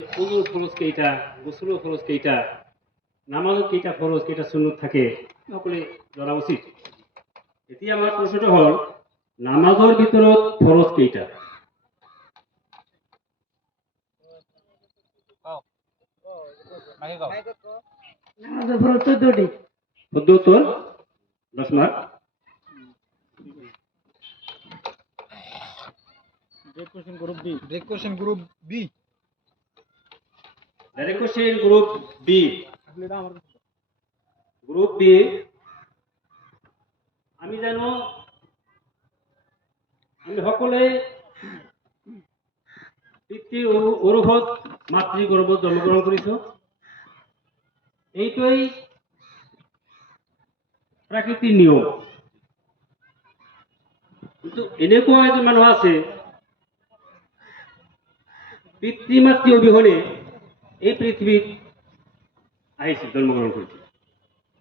ওজুর ফরজ কেইটা, গোসল ফরজ কেইটা, নামাজও কেইটা ফরজ কেইটা সুন্নত থাকে সকলে জানা উচিত। এটি আমার প্রশ্নটা হল নামাজের ভিতৰত ফরজ কেইটা? নামাজের ফরজ 14টি। শুদ্ধ উত্তর 10 mark. Great question group B. Great question group B. Direct question group B. Group B আমি জানো আমি সকলে পিতৃ অনুভৱ মাতৃ গৰ্ভত জন্মগ্ৰহণ কৰিছো। এইটোৱেই প্ৰাকৃতিক নিয়ম। কিন্তু এনেকুৱা এজন মানুহ আছে পিতৃ মাতৃ অবিহনে এই পৃথিৱীত আহিছিল, জন্মগ্ৰহণ কৰিছিল।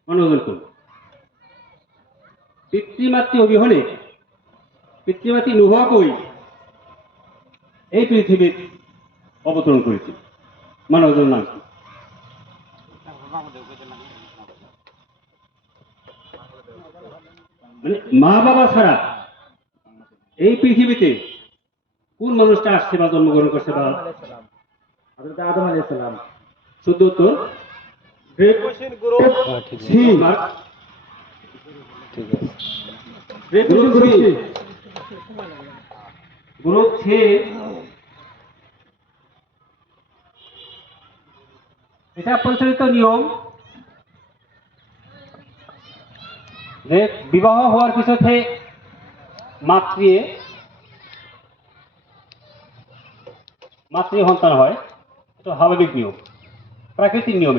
মানুহজন কোন? পিতৃ মাতৃ অবিহনে পিতৃ মাতৃ নোহোৱাকৈ এই পৃথিৱীত অৱতৰণ কৰিছিল। মানুহজনৰ নাম কি? মানে মা বাবা ছাড়া এই পৃথিবীতে কোন মানুষটা আসছে বা জন্মগ্রহণ করছে? বা হযরত আদম আলাইহিস সালাম। শুদ্ধ উত্তর great Question group C. Great group C. Group C এটা প্রচলিত নিয়ম যে বিবাহ হওয়ার পিছতে মাতৃ সন্তান হয়। এটা স্বাভাবিক নিয়ম, প্রাকৃতিক নিয়ম।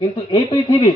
কিন্তু এই পৃথিবীর